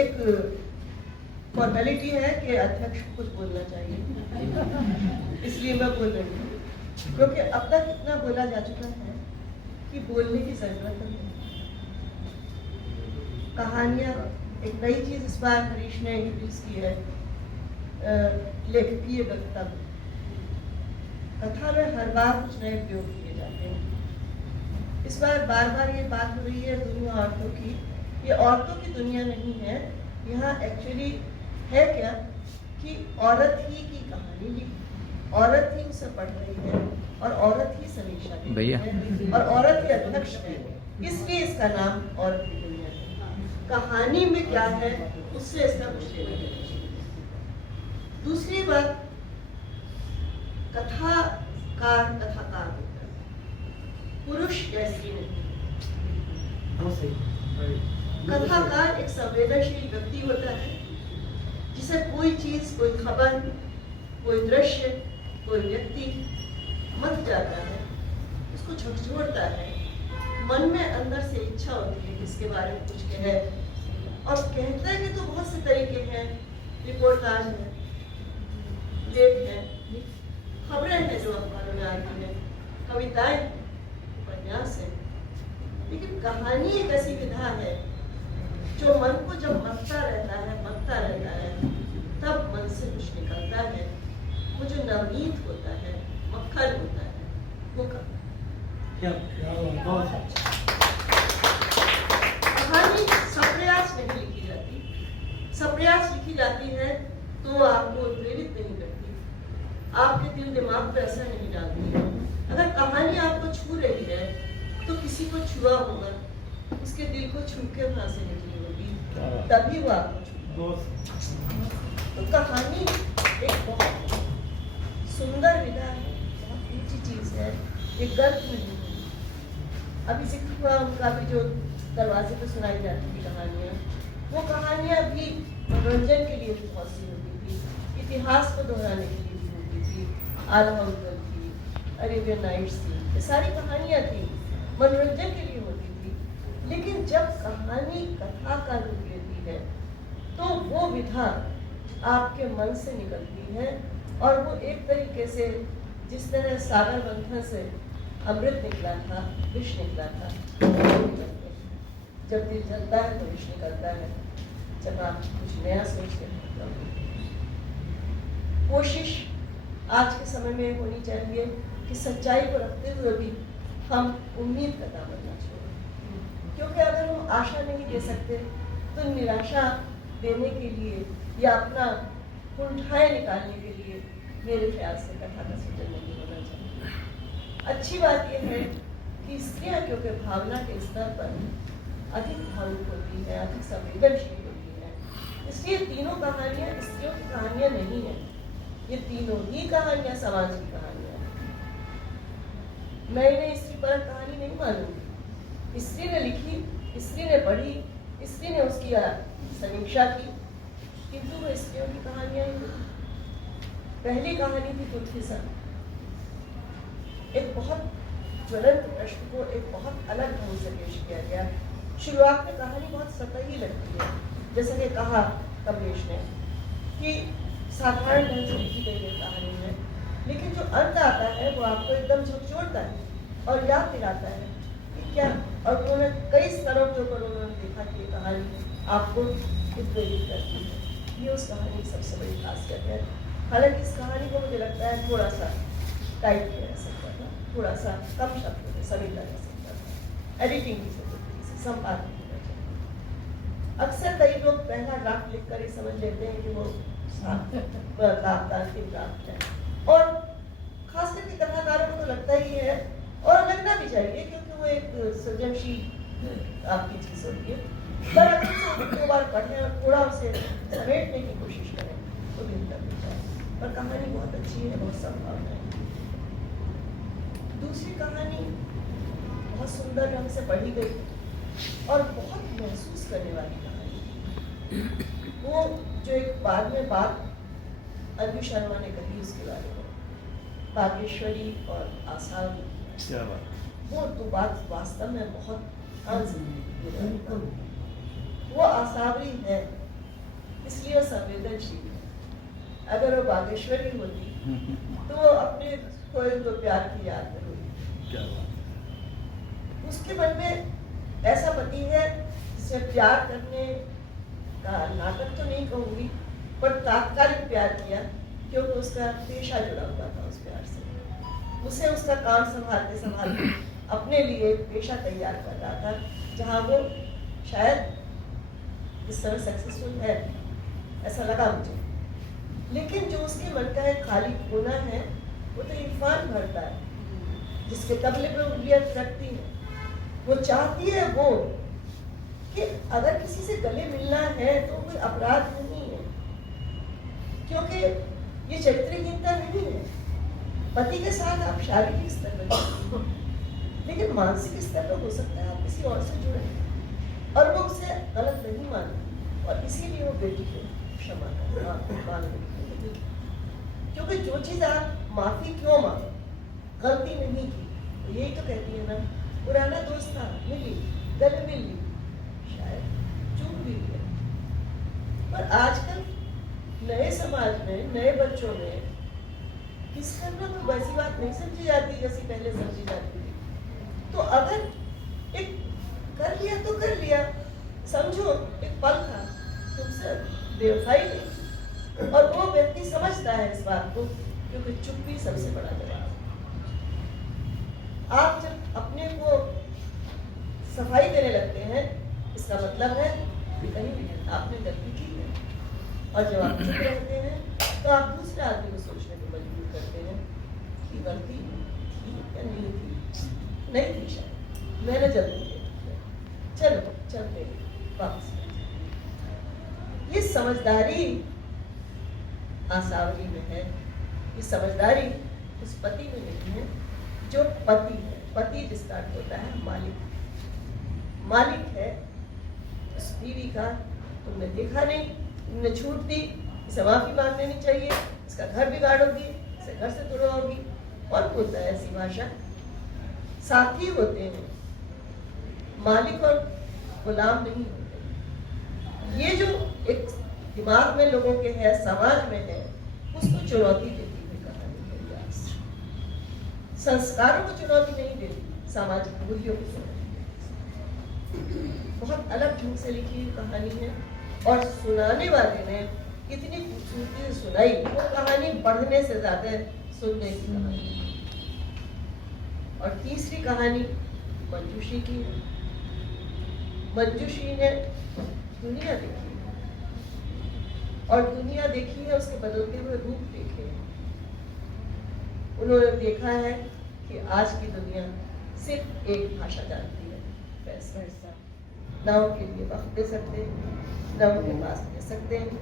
एक फॉर्मेलिटी है कि अध्यक्ष को कुछ बोलना चाहिए, इसलिए मैं बोल रही हूँ, क्योंकि अब तक इतना बोला जा चुका है कि बोलने की जरूरत है। कहानियाँ एक नई चीज इस बार हरीश ने इंट्रोड्यूस की है, लेखकीय वक्तव्य। कथा में हर बार कुछ नए प्रयोग किए जाते हैं। इस बार बार बार ये बात हो रही है दुनिया औरतों की। ये औरतों की दुनिया नहीं है, यहाँ एक्चुअली है क्या कि औरत ही की कहानी लिखी, औरत ही उसे पढ़ रही है और औरत ही समीक्षा कर रही है और औरत ही अध्यक्ष है, इसलिए इसका नाम औरत की दुनिया है। कहानी में क्या है उससे इसका कुछ लेना देना। दूसरी बात, कथाकार होता है, पुरुष या स्त्री नहीं। कथाकार एक संवेदनशील व्यक्ति होता है जिसे कोई चीज, कोई खबर, कोई दृश्य, कोई व्यक्ति मत जाता है, उसको झकझोरता है, मन में अंदर से इच्छा होती है कि इसके बारे में कुछ कहे, और कहते हैं तो बहुत से तरीके हैं, रिपोर्टाज है, लेख है, खबरें हैं जो अखबारों में आती हैं, कविताएं, उपन्यास है, लेकिन कहानी एक ऐसी विधा है जो मन को जब मथता रहता है तब मन से कुछ निकलता है, वो जो नवनीत होता है, मक्खन होता है, वो कहानी सप्रयास नहीं लिखी जाती। सप्रयास लिखी जाती है तो आपको प्रेरित नहीं करती, आपके दिल दिमाग पर असर नहीं डालती है। अगर कहानी आपको छू रही है तो किसी को छुआ होगा, उसके दिल को छू के वहां से निकली होगी, तभी वो आपको छू। तो कहानी एक बहुत सुंदर विधा है, बहुत ऊंची चीज है, एक गर्व नहीं है। अभी जिक्र हुआ उनका भी जो दरवाजे पर सुनाई जाती थी कहानियाँ, वो कहानियाँ भी मनोरंजन के लिए बहुत सी होती थी, इतिहास को दोहराने के लिए भी होती थी। आलहौल थी, अरेबियन नाइट्स थी, ये सारी कहानियाँ थी, मनोरंजन के लिए होती थी। लेकिन जब कहानी कथा का रूप लेती है तो वो विधा आपके मन से निकलती है, और वो एक तरीके से जिस तरह सागर मंथन से अमृत निकला था, विष निकला था, जब दिल जलता है तो विष निकलता है, जब आप कुछ नया सोचते हैं तो। कोशिश आज के समय में होनी चाहिए कि सच्चाई को रखते हुए भी हम उम्मीद का दामन न छोड़ें, क्योंकि अगर हम आशा नहीं दे सकते तो निराशा देने के लिए या अपना कुंठाएं निकालने के लिए मेरे ख्याल से कथा का सृजन नहीं होना चाहिए। अच्छी बात यह है कि स्त्रियां क्योंकि भावना के स्तर पर अधिक भावुक होती है, अधिक संवेदनशील होती है, इसलिए तीनों कहानियां स्त्रियों की कहानियां नहीं है, ये तीनों ही कहानियां समाज की कहानियां हैं। मैं इन्हें स्त्री पर कहानी नहीं मानूंगी। स्त्री ने लिखी, स्त्री ने पढ़ी, स्त्री ने उसकी समीक्षा की, किंतु वो स्त्रियों की कहानियां ही थी। पहली कहानी थी तुलसी। एक बहुत ज्वलंत प्रश्न को एक बहुत अलग ढंग से पेश किया गया। शुरुआत में कहानी बहुत सतही लगती है, जैसे कि कहा कमलेश ने कि साधारण ढंग से लिखी गई है कहानी में, लेकिन जो अंत आता है वो आपको एकदम झकझोरता है और याद दिलाता है कि क्या, और उन्होंने कई स्तरों के ऊपर उन्होंने देखा कि ये कहानी आपको प्रेरित करती है। ये उस कहानी की सबसे बड़ी खासियत है। हालांकि इस कहानी को मुझे लगता है थोड़ा सा टाइप किया जा सकता था, थोड़ा सा कम शब्दों में समेटा जा सकता था, एडिटिंग की जरूरत थी, संपादन होना चाहिए। अक्सर कई लोग पहला ड्राफ्ट लिख कर ही समझ लेते हैं कि वो अंतिम ड्राफ्ट है, और खास करके कथाकारों को तो लगता ही है, और लगना भी चाहिए, क्योंकि वो एक सृजनशील आपकी चीज होती है। पर अगर उसे दो बार पढ़ें और थोड़ा उसे समेटने की कोशिश करें तो बेहतर होता है। पर कहानी बहुत अच्छी है, बहुत संभावना है। दूसरी कहानी बहुत सुंदर ढंग से पढ़ी गई और बहुत महसूस करने वाली कहानी, वो जो एक बाद में बात अनु शर्मा ने कही उसके बारे में, बागेश्वरी और आसावरी, वो तो बात वास्तव में बहुत वो आसावरी है इसलिए वो संवेदनशील है। अगर वो बागेश्वरी होती तो वो अपने खोए हुए प्यार की याद में होती। क्या बात। उसके मन में ऐसा पति है जिसे प्यार करने का नाटक तो नहीं कहूंगी, पर तात्कालिक प्यार किया, क्योंकि उसका पेशा जुड़ा हुआ था उस प्यार से। उसे उसका काम संभालते संभालते अपने लिए पेशा तैयार कर रहा था, जहाँ वो शायद इस समय सक्सेसफुल है, ऐसा लगा मुझे। लेकिन जो उसके मन का एक खाली कोना है, वो तो इरफान भरता है, जिसके तबले पे उंगलियां रखती है। वो चाहती है वो कि अगर किसी से गले मिलना है तो कोई अपराध नहीं है, क्योंकि ये चरित्रहीनता नहीं है। पति के साथ आप शारीरिक स्तर पर, लेकिन मानसिक स्तर पर हो सकता है आप किसी और से जुड़े और वो उसे गलत नहीं मानती, और इसीलिए वो बेटी को क्षमा कर, क्योंकि जो चीज आप माफी क्यों मांगो, गलती नहीं की, तो यही तो कहती है ना, पुराना दोस्त था, मिली, गले मिल ली, शायद चूक भी गया। पर आजकल नए समाज में, नए बच्चों में किस करना कोई वैसी बात नहीं समझी जाती जैसी पहले समझी जाती थी। तो अगर एक कर लिया तो कर लिया, समझो एक पल था, तुमसे बेवफाई नहीं, और वो व्यक्ति समझता है इस बात को, क्योंकि चुप भी सबसे बड़ा जवाब। आप जब अपने को सफाई देने लगते हैं, इसका मतलब है कि कहीं आपने गलती की है, और जब आप चुप रहते हैं तो आप दूसरे आदमी को सोचने को मजबूर करते हैं कि गलती थी या नहीं थी। नहीं थी शायद, मैंने जल्दी किया, चलो चलते वापस। ये समझदारी आसावरी में है, ये समझदारी उस पति में नहीं है जो पति है। पति जिसका अर्थ होता है मालिक, मालिक है उस बीवी का। तुमने देखा नहीं, तुमने छूट दी, इसे माफी मांग लेनी चाहिए, इसका घर बिगाड़ोगी, इसे घर से तुड़वाओगी। और बोलता है ऐसी भाषा, साथी होते हैं, मालिक और गुलाम नहीं होते। ये जो एक दिमाग में लोगों के है, समाज में है, उसको चुनौती देती हुई कहानी है। संस्कारों को चुनौती नहीं देती, सामाजिक मूल्यों को चुनौती देती। बहुत अलग ढंग से लिखी हुई कहानी है, और सुनाने वाले ने इतनी खूबसूरती से सुनाई, वो कहानी पढ़ने से ज्यादा सुनने की कहानी। और तीसरी कहानी मंजूषी की है। मंजूषी ने दुनिया देखी है, और दुनिया देखी है, उसके बदलते हुए रूप देखे हैं। उन्होंने देखा है कि आज की दुनिया सिर्फ एक भाषा जानती है, पैसा। ना उनके लिए वक्त दे सकते, ना उनके पास दे सकते हैं।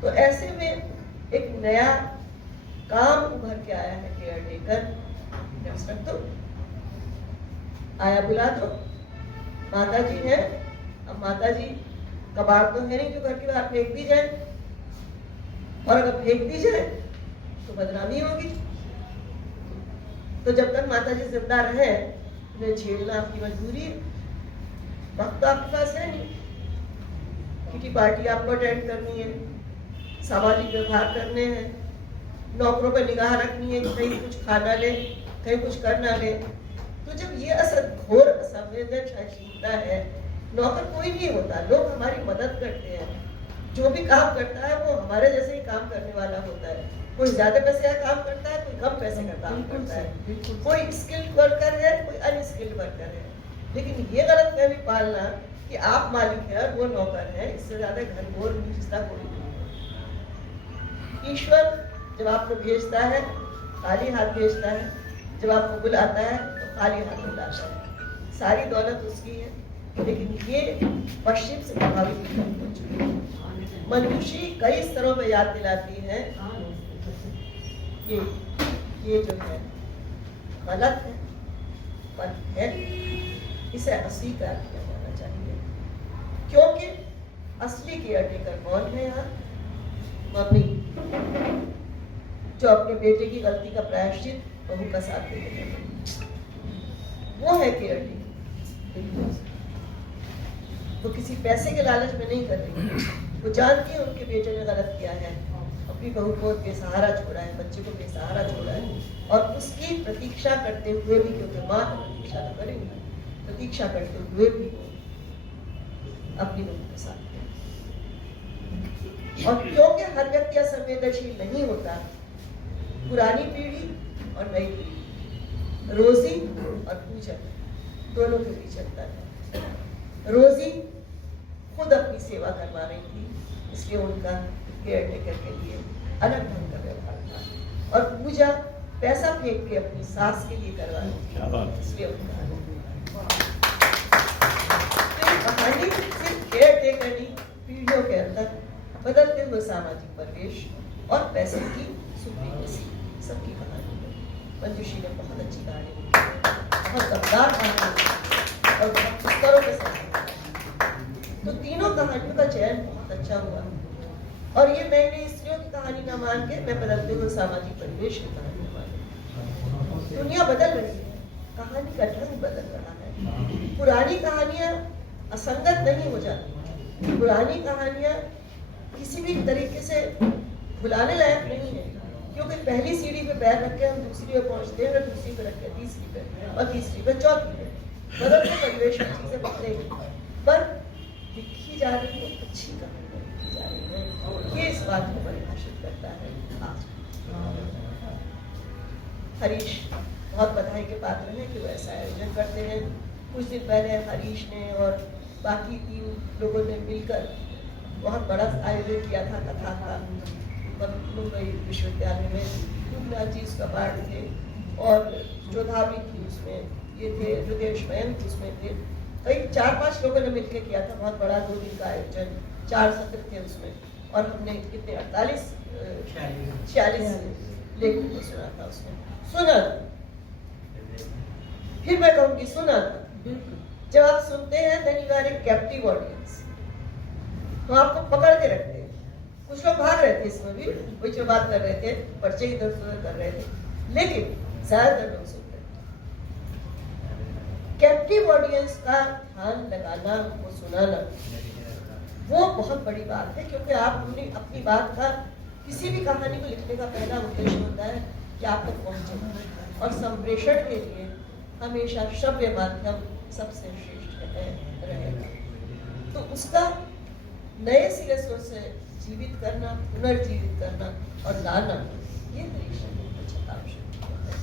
तो ऐसे में एक नया काम उभर के आया है, केयर टेकर। तो आया, बुला दो, माता जी है। अब माता जी कबाड़ तो है नहीं जो घर के बाहर फेंक दी जाए, और अगर फेंक दी जाए तो बदनामी होगी। तो जब तक माता जी जिंदा रहे, उन्हें झेलना आपकी मजबूरी है। वक्त तो आपके पास है नहीं, किटी पार्टी आपको अटेंड करनी है, सामाजिक व्यवहार करने हैं, नौकरों पर निगाह रखनी है कि कहीं कुछ खाना ले, कहीं कुछ करना ले। तो जब ये घोर असंवेदनशीलता है, नौकर कोई नहीं होता, लोग हमारी मदद करते हैं। जो भी काम करता है वो हमारे जैसे ही काम करने वाला होता है। कोई ज्यादा पैसे का काम करता है, कोई कम पैसे का काम करता है, कोई स्किल्ड वर्कर है, कोई अनस्किल्ड वर्कर है। लेकिन ये गलतफहमी पालना कि आप मालिक हैं और वो नौकर है, इससे ज्यादा घनघोर रिश्ता कोई नहीं है। ईश्वर जब आपको भेजता है खाली हाथ भेजता है, जब आपको बुलाता है तो खाली हाथ बुलाता है। सारी दौलत उसकी है, लेकिन ये पश्चिम से प्रभावित नहीं हो चुकी है। मंजूषी कई स्तरों पर याद दिलाती है ये जो है गलत है, पर है, इसे अस्वीकार किया जाना चाहिए। क्योंकि असली केयर टेकर कौन है यहाँ? मम्मी, जो अपने बेटे की गलती का प्रायश्चित बहू का साथ देते हैं, वो है केयर टेकर। वो किसी पैसे के लालच में नहीं कर रही है, वो जानती है उनके बेटे ने गलत किया है, अपनी बहू को बेसहारा छोड़ा है, बच्चे को बेसहारा छोड़ा है, और उसकी प्रतीक्षा करते हुए भी, क्योंकि माँ तो प्रतीक्षा तो करेगी, प्रतीक्षा करते हुए भी अपनी बहू के साथ है। और क्योंकि हर व्यक्ति असंवेदनशील नहीं होता, पुरानी पीढ़ी और नई पीढ़ी, रोजी और पूजा दोनों के बीच अंतर है। रोजी खुद अपनी सेवा करवा रही थी, इसलिए उनका केयर टेकर के लिए अलग ढंग का व्यवहार था, और पूजा पैसा फेंक के अपनी सास के लिए करवा रही थी, इसलिए उनका कहानी सिर्फ केयर टेकर नहीं, पीढ़ियों के अंदर बदलते हुए सामाजिक परिवेश और पैसे की सुप्रीमेसी, सबकी कहानी है। मंजूषी ने बहुत अच्छी कहानी लिखी है, बहुत दमदार कहानी और बहुत पुस्तकों के साथ। तो तीनों कहानियों का चयन बहुत अच्छा हुआ, और ये मैंने स्त्रियों की कहानी ना मान के मैं बदलते हुए सामाजिक परिवेश की कहानी मान। दुनिया बदल रही है, कहानी का ढंग बदल रहा है। पुरानी कहानियां असंगत नहीं हो जाती, पुरानी कहानियां किसी भी तरीके से भुलाने लायक नहीं है, क्योंकि पहली सीढ़ी पे पैर रख के हम दूसरी पे पहुंचते हैं, दूसरी पे रख के तीसरी पे, और तीसरी पे चौथी पे। बदलते परिवेश में चीजें बदलेंगी, पर लिखी जा रही है अच्छी कहानियां लिखी जा रही है, ये इस बात को परिभाषित करता है। हरीश बहुत बधाई के पात्र हैं कि वो ऐसा आयोजन करते हैं। कुछ दिन पहले हरीश ने और बाकी 3 लोगों ने मिलकर बहुत बड़ा आयोजन किया था कथा का, मुंबई विश्वविद्यालय में। दुबला जी उसका पार्ट थे, और जोधा भी थी उसमें, ये थे हृदय स्वयं उसमें थे, कई 4-5 लोगों ने मिलकर किया था बहुत बड़ा 2 दिन का आयोजन, 4 सत्र थे उसमें, और हमने कितने 46 लेखकों को सुना था उसमें। सुना, फिर मैं कहूँगी सुना, जब आप सुनते हैं then you are a captive audience, तो आपको पकड़ के रखते हैं। कुछ लोग भाग रहे थे इसमें भी, कुछ जो बात कर रहे थे, पर्चे इधर उधर कर रहे थे, लेकिन ज्यादातर लोग सुन रहे थे। कैप्टिव ऑडियंस का ध्यान लगाना, वो सुनाना, वो बहुत बड़ी बात है, क्योंकि आप अपनी बात का, किसी भी कहानी को लिखने का पहला उद्देश्य होता है कि आप तक पहुंचे, और संप्रेषण के लिए हमेशा श्रव्य माध्यम सबसे श्रेष्ठ रहेगा। तो उसका नए सिरे से उसे जीवित करना, पुनर्जीवित करना और लाना, ये हरीश ने बहुत अच्छा काम शुरू किया है।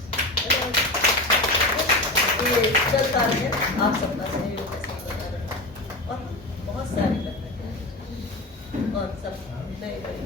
ये चलता है, आप सबका सहयोग ऐसे बना रहा, और बहुत सारी कथाएं और सब नए नए